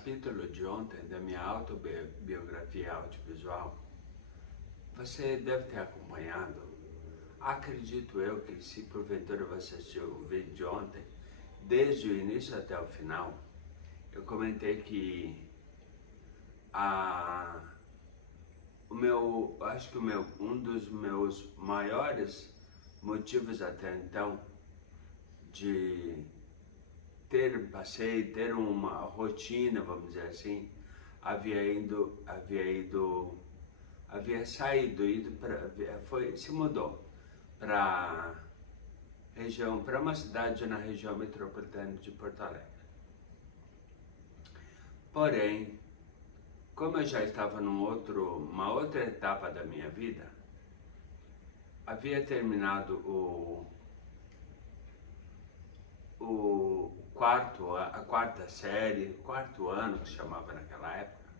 capítulo de ontem da minha autobiografia audiovisual, você deve ter acompanhado. Acredito eu que se porventura você assistiu o vídeo de ontem, desde o início até o final, eu comentei que um dos meus maiores motivos até então de ter uma rotina, vamos dizer assim, se mudou para uma cidade na região metropolitana de Porto Alegre. Porém, como eu já estava uma outra etapa da minha vida, havia terminado a quarta série, quarto ano que se chamava naquela época,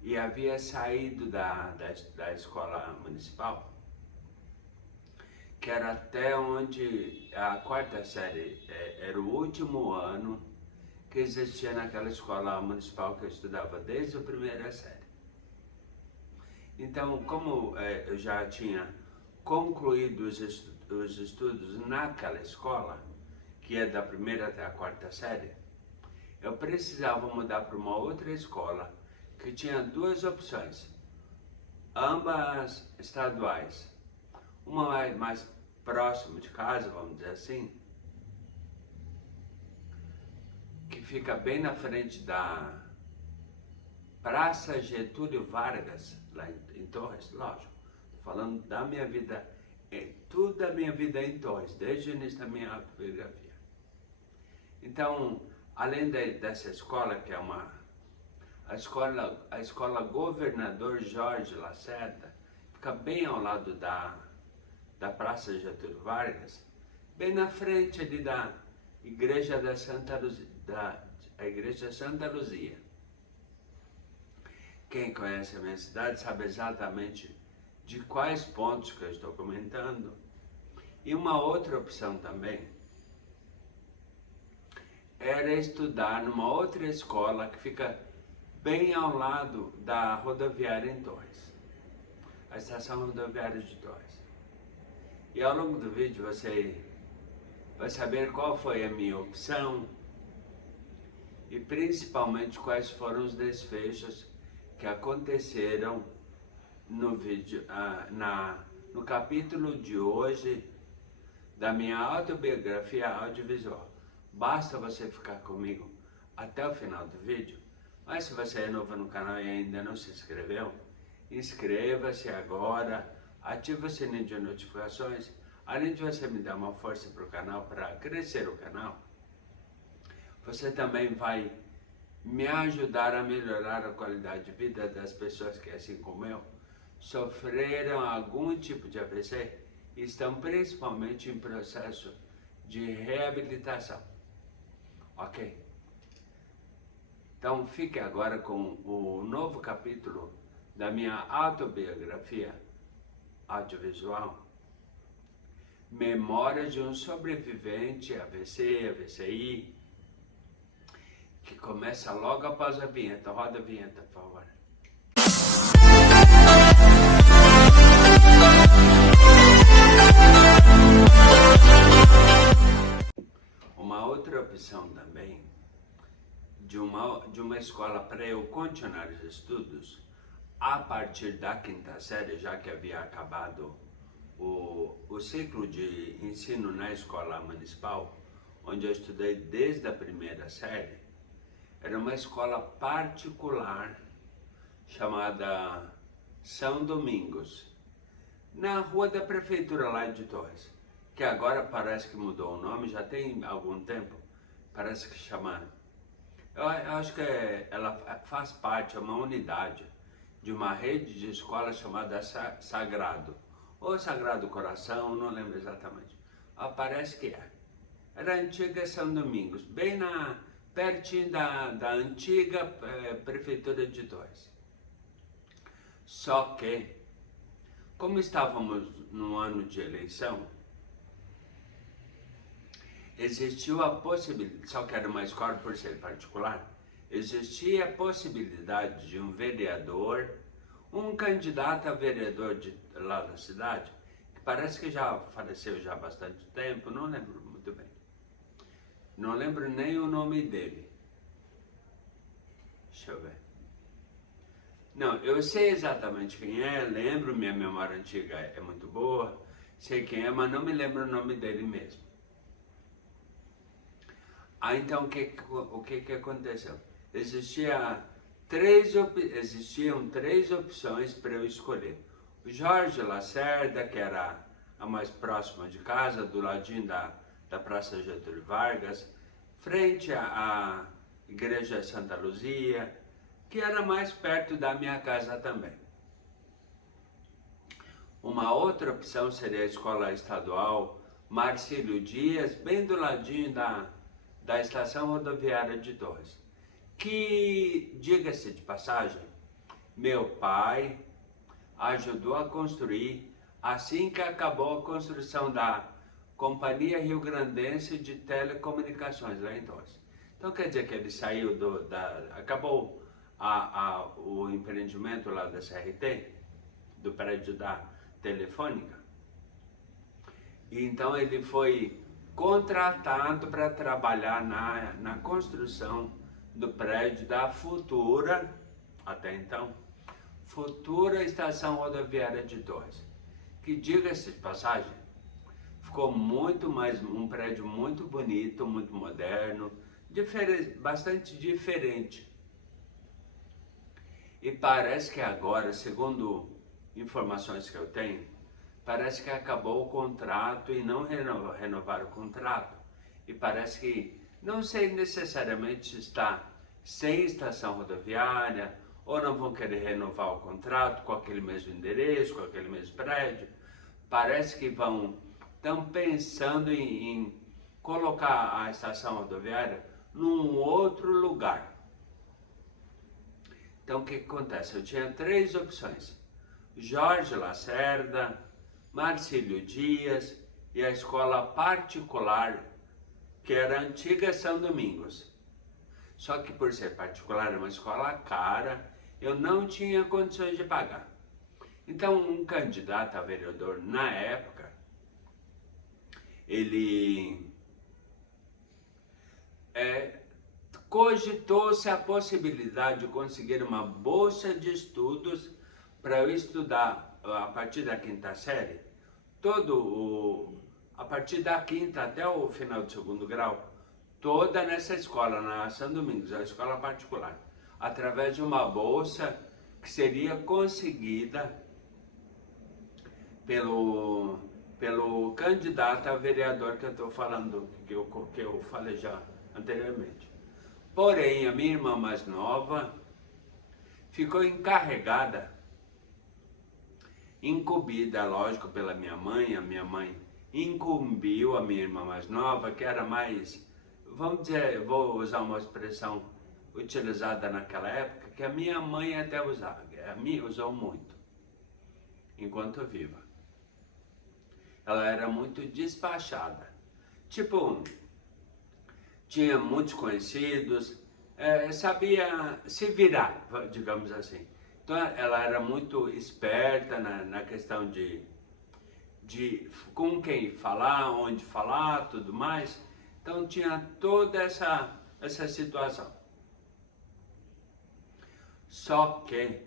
e havia saído da escola municipal, que era até onde a quarta série era o último ano que existia naquela escola municipal que eu estudava desde a primeira série. Então, como eu já tinha concluído os estudos naquela escola, que é da primeira até a quarta série, eu precisava mudar para uma outra escola que tinha duas opções, ambas estaduais. Uma mais próximo de casa, vamos dizer assim, que fica bem na frente da Praça Getúlio Vargas, lá em Torres, lógico. Tô falando da minha vida, tudo da minha vida em Torres, desde o início da minha autobiografia. Então, além dessa escola, que é a escola Governador Jorge Lacerda, fica bem ao lado da Praça Getúlio Vargas, bem na frente ali da Igreja a Igreja Santa Luzia. Quem conhece a minha cidade sabe exatamente de quais pontos que eu estou comentando. E uma outra opção também era estudar numa outra escola que fica bem ao lado da rodoviária em Torres, a estação rodoviária de Torres. E ao longo do vídeo você vai saber qual foi a minha opção e principalmente quais foram os desfechos que aconteceram no vídeo, no capítulo de hoje da minha autobiografia audiovisual. Basta você ficar comigo até o final do vídeo, mas se você é novo no canal e ainda não se inscreveu, inscreva-se agora, ative o sininho de notificações, além de você me dar uma força para o canal, para crescer o canal, você também vai me ajudar a melhorar a qualidade de vida das pessoas que, assim como eu, sofreram algum tipo de AVC e estão principalmente em processo de reabilitação. Ok? Então fique agora com o novo capítulo da minha autobiografia audiovisual, Memórias de um sobrevivente AVC, AVCI, que começa logo após a vinheta. Roda a vinheta, por favor. Uma outra opção também de uma escola para eu continuar os estudos a partir da quinta série, já que havia acabado o ciclo de ensino na escola municipal, onde eu estudei desde a primeira série. Era uma escola particular chamada São Domingos, na rua da prefeitura lá de Torres, que agora parece que mudou o nome, já tem algum tempo, parece que chama... Eu acho que ela faz parte, é uma unidade de uma rede de escolas chamada Sagrado, ou Sagrado Coração, não lembro exatamente. Parece que é. Era a antiga São Domingos, bem pertinho da antiga prefeitura de Torres. Só que, como estávamos no ano de eleição, existiu a possibilidade, só que era uma escola por ser particular, existia a possibilidade de um vereador, um candidato a vereador lá da cidade, que parece que já faleceu já há bastante tempo, não lembro muito bem. Não lembro nem o nome dele. Deixa eu ver. Não, eu sei exatamente quem é, lembro, minha memória antiga é muito boa, sei quem é, mas não me lembro o nome dele mesmo. Então o que aconteceu? Existiam três opções para eu escolher. O Jorge Lacerda, que era a mais próxima de casa, do ladinho da Praça Getúlio Vargas, frente à Igreja Santa Luzia, que era mais perto da minha casa também. Uma outra opção seria a Escola Estadual Marcílio Dias, bem do ladinho da Estação Rodoviária de Torres, que, diga-se de passagem, meu pai ajudou a construir assim que acabou a construção da Companhia Rio Grandense de Telecomunicações lá em Torres. Então quer dizer que ele saiu acabou o empreendimento lá da CRT, do prédio da Telefônica. E então ele foi contratado para trabalhar na construção do prédio da futura, até então, futura Estação Rodoviária de Torres, que, diga-se de passagem, ficou um prédio muito bonito, muito moderno, bastante diferente. E parece que agora, segundo informações que eu tenho, parece que acabou o contrato e não renovaram o contrato. E parece que, não sei necessariamente se está sem estação rodoviária, ou não vão querer renovar o contrato com aquele mesmo endereço, com aquele mesmo prédio. Parece que estão pensando em colocar a estação rodoviária num outro lugar. Então o que acontece? Eu tinha três opções: Jorge Lacerda, Marcílio Dias e a escola particular, que era a antiga São Domingos. Só que por ser particular, era uma escola cara, eu não tinha condições de pagar. Então um candidato a vereador na época, ele cogitou-se a possibilidade de conseguir uma bolsa de estudos para eu estudar a partir da quinta série, a partir da quinta até o final do segundo grau, toda nessa escola, na São Domingos, a escola particular, através de uma bolsa que seria conseguida pelo candidato a vereador que eu estou falando, que eu falei já anteriormente. Porém, a minha irmã mais nova ficou encarregada, incumbida, lógico, pela minha mãe. A minha mãe incumbiu a minha irmã mais nova, que era mais, vamos dizer, vou usar uma expressão utilizada naquela época, que a minha mãe até usou muito, enquanto viva. Ela era muito despachada. Tipo, tinha muitos conhecidos, sabia se virar, digamos assim. Então ela era muito esperta na questão de com quem falar, onde falar, tudo mais. Então tinha toda essa situação. Só que,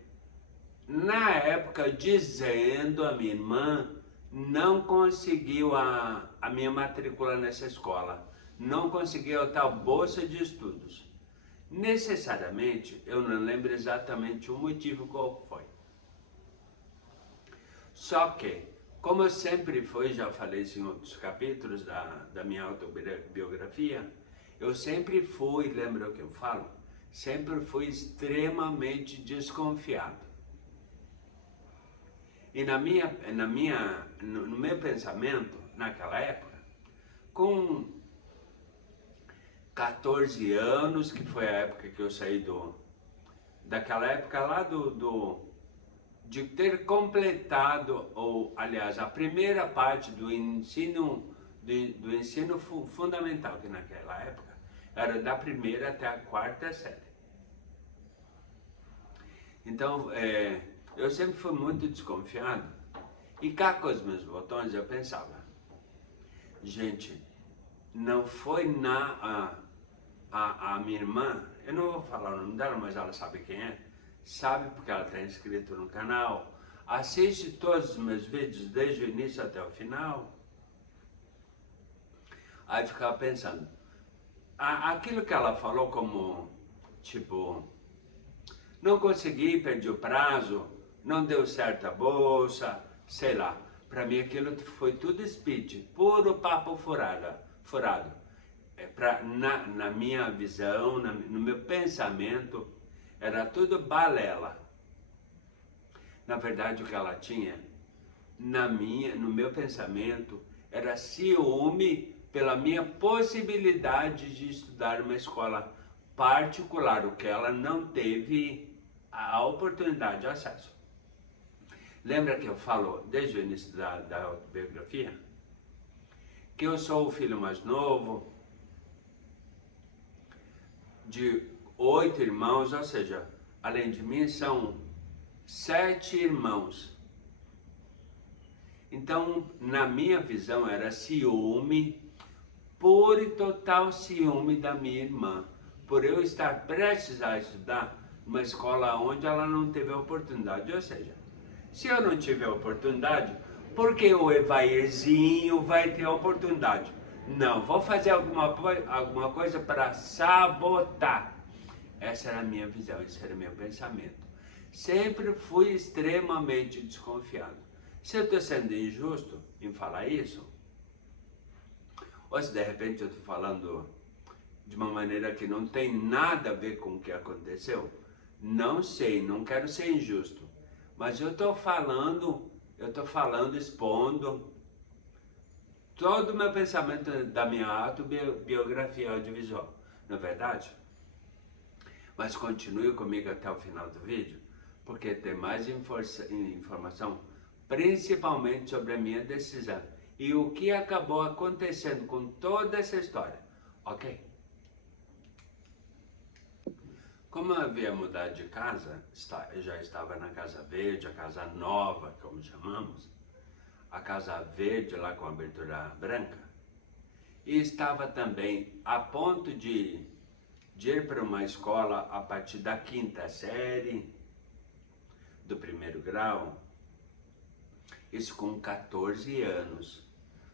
na época, dizendo a minha irmã, não conseguiu a minha matrícula nessa escola. Não conseguiu a tal bolsa de estudos. Necessariamente, eu não lembro exatamente o motivo qual foi. Só que, como eu sempre fui, já falei isso em outros capítulos da minha autobiografia, eu sempre fui, lembra o que eu falo? Sempre fui extremamente desconfiado. E no meu pensamento, naquela época, com 14 anos, que foi a época que eu saí daquela época lá de ter completado, ou aliás, a primeira parte do ensino fundamental, que naquela época era da primeira até a quarta série. Então, eu sempre fui muito desconfiado. E cá com os meus botões eu pensava, gente, não foi a minha irmã, eu não vou falar o nome dela, mas ela sabe quem é, sabe porque ela está inscrita no canal, assiste todos os meus vídeos desde o início até o final. Aí ficava pensando, aquilo que ela falou como, tipo, não consegui, perdi o prazo, não deu certo a bolsa, sei lá. Para mim aquilo foi tudo speech, puro papo furado. Na minha visão, no meu pensamento, era tudo balela. Na verdade o que ela tinha, no meu pensamento, era ciúme pela minha possibilidade de estudar uma escola particular, o que ela não teve a oportunidade de acesso. Lembra que eu falo desde o início da autobiografia? Que eu sou o filho mais novo de 8 irmãos, ou seja, além de mim são 7 irmãos. Então, na minha visão, era ciúme, puro e total ciúme da minha irmã, por eu estar prestes a estudar numa escola onde ela não teve a oportunidade. Ou seja, se eu não tiver a oportunidade, por que o Evairzinho vai ter a oportunidade? Não, vou fazer alguma coisa para sabotar. Essa era a minha visão, esse era o meu pensamento. Sempre fui extremamente desconfiado. Se eu estou sendo injusto em falar isso, ou se de repente eu estou falando de uma maneira que não tem nada a ver com o que aconteceu, não sei, não quero ser injusto, mas eu estou falando, expondo todo o meu pensamento da minha autobiografia audiovisual, não é verdade? Mas continue comigo até o final do vídeo, porque tem mais informação, principalmente sobre a minha decisão e o que acabou acontecendo com toda essa história, ok? Como eu havia mudado de casa, eu já estava na Casa Verde, a casa nova, como chamamos, a Casa Verde lá com a abertura branca, e estava também a ponto de ir para uma escola a partir da 5ª série, do 1º grau, isso com 14 anos.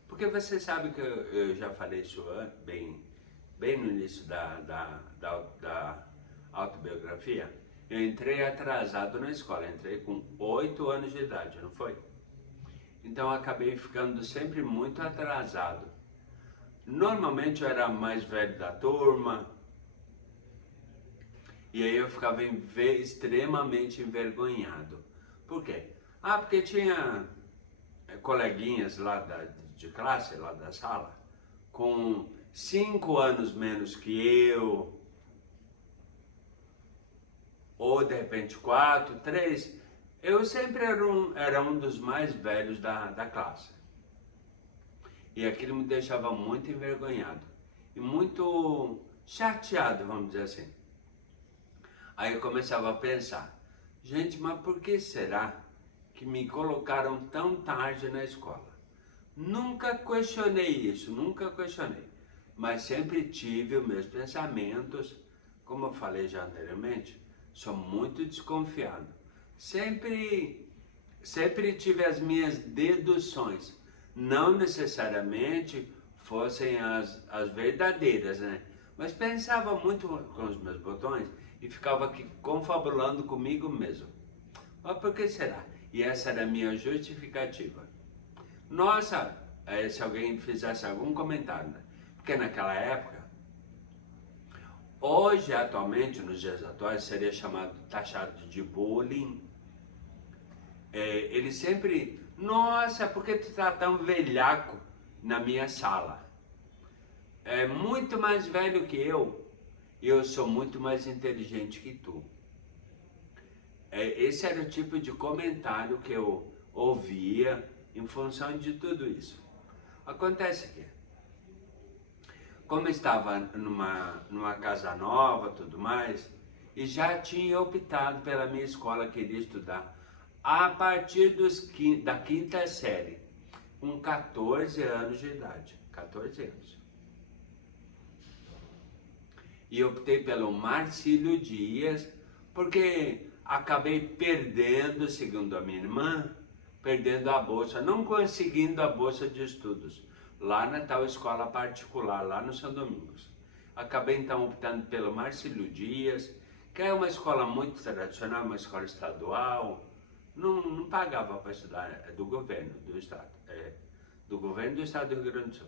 Porque você sabe que eu já falei isso bem no início da autobiografia. Eu entrei atrasado na escola, entrei com 8 anos de idade, não foi? Então eu acabei ficando sempre muito atrasado. Normalmente eu era mais velho da turma, e aí eu ficava extremamente envergonhado. Por quê? Porque tinha coleguinhas lá de classe, lá da sala, com 5 anos menos que eu, ou de repente 4, 3, eu sempre era um dos mais velhos da classe. E aquilo me deixava muito envergonhado e muito chateado, vamos dizer assim. Aí eu começava a pensar, gente, mas por que será que me colocaram tão tarde na escola? Nunca questionei isso, nunca questionei, mas sempre tive os meus pensamentos, como eu falei já anteriormente, sou muito desconfiado. Sempre tive as minhas deduções, não necessariamente fossem as verdadeiras, né? Mas pensava muito com os meus botões e ficava aqui confabulando comigo mesmo. Mas por que será? E essa era a minha justificativa. Nossa, se alguém fizesse algum comentário, né? Porque naquela época, hoje, atualmente, nos dias atuais, seria taxado de bullying. Ele sempre, nossa, por que tu tá tão velhaco na minha sala? É muito mais velho que eu, e eu sou muito mais inteligente que tu. Esse era o tipo de comentário que eu ouvia em função de tudo isso. Acontece que, como eu estava numa casa nova, tudo mais, e já tinha optado pela minha escola, queria estudar a partir da quinta série, com 14 anos de idade, 14 anos. E optei pelo Marcílio Dias, porque acabei perdendo, segundo a minha irmã, perdendo a bolsa, não conseguindo a bolsa de estudos, lá na tal escola particular, lá no São Domingos. Acabei então optando pelo Marcílio Dias, que é uma escola muito tradicional, uma escola estadual, não pagava para estudar, é do governo do estado, do governo do estado do Rio Grande do Sul.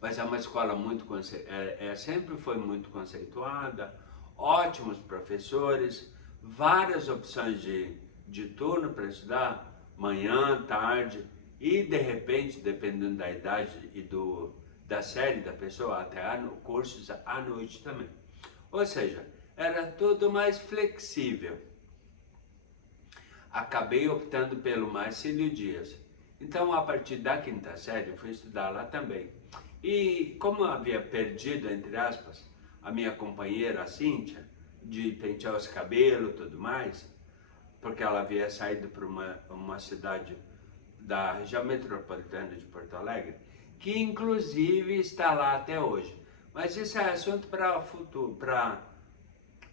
Mas é uma escola muito, sempre foi muito conceituada, ótimos professores, várias opções de turno para estudar, manhã, tarde, e de repente, dependendo da idade e da série da pessoa, até cursos à noite também. Ou seja, era tudo mais flexível. Acabei optando pelo Marcílio Dias. Então, a partir da quinta série, eu fui estudar lá também. E como eu havia perdido, entre aspas, a minha companheira, a Cíntia, de pentear os cabelos e tudo mais, porque ela havia saído para uma cidade da região metropolitana de Porto Alegre, que inclusive está lá até hoje. Mas isso é assunto para futuro, para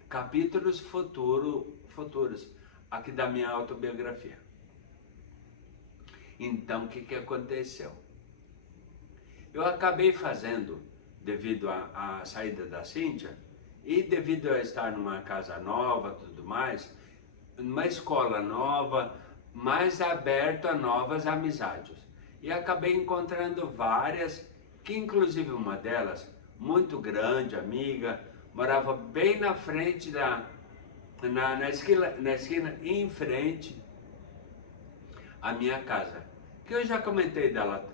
capítulos futuros aqui da minha autobiografia. Então, o que aconteceu? Eu acabei fazendo, devido à saída da Cíntia, e devido a estar numa casa nova, tudo mais, numa escola nova, mais aberto a novas amizades. E acabei encontrando várias, que inclusive uma delas, muito grande, amiga, morava bem na frente na esquina em frente à minha casa. Que eu já comentei dela,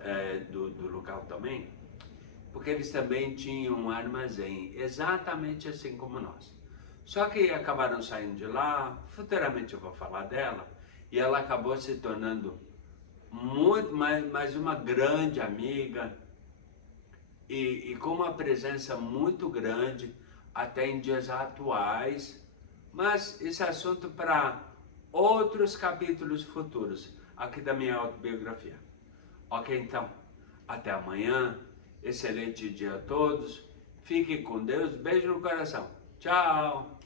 do local também, porque eles também tinham um armazém, exatamente assim como nós. Só que acabaram saindo de lá, futuramente eu vou falar dela, e ela acabou se tornando muito mais uma grande amiga, e com uma presença muito grande, até em dias atuais, mas esse assunto para outros capítulos futuros, aqui da minha autobiografia. Ok, então, até amanhã, excelente dia a todos, fiquem com Deus, beijo no coração, tchau!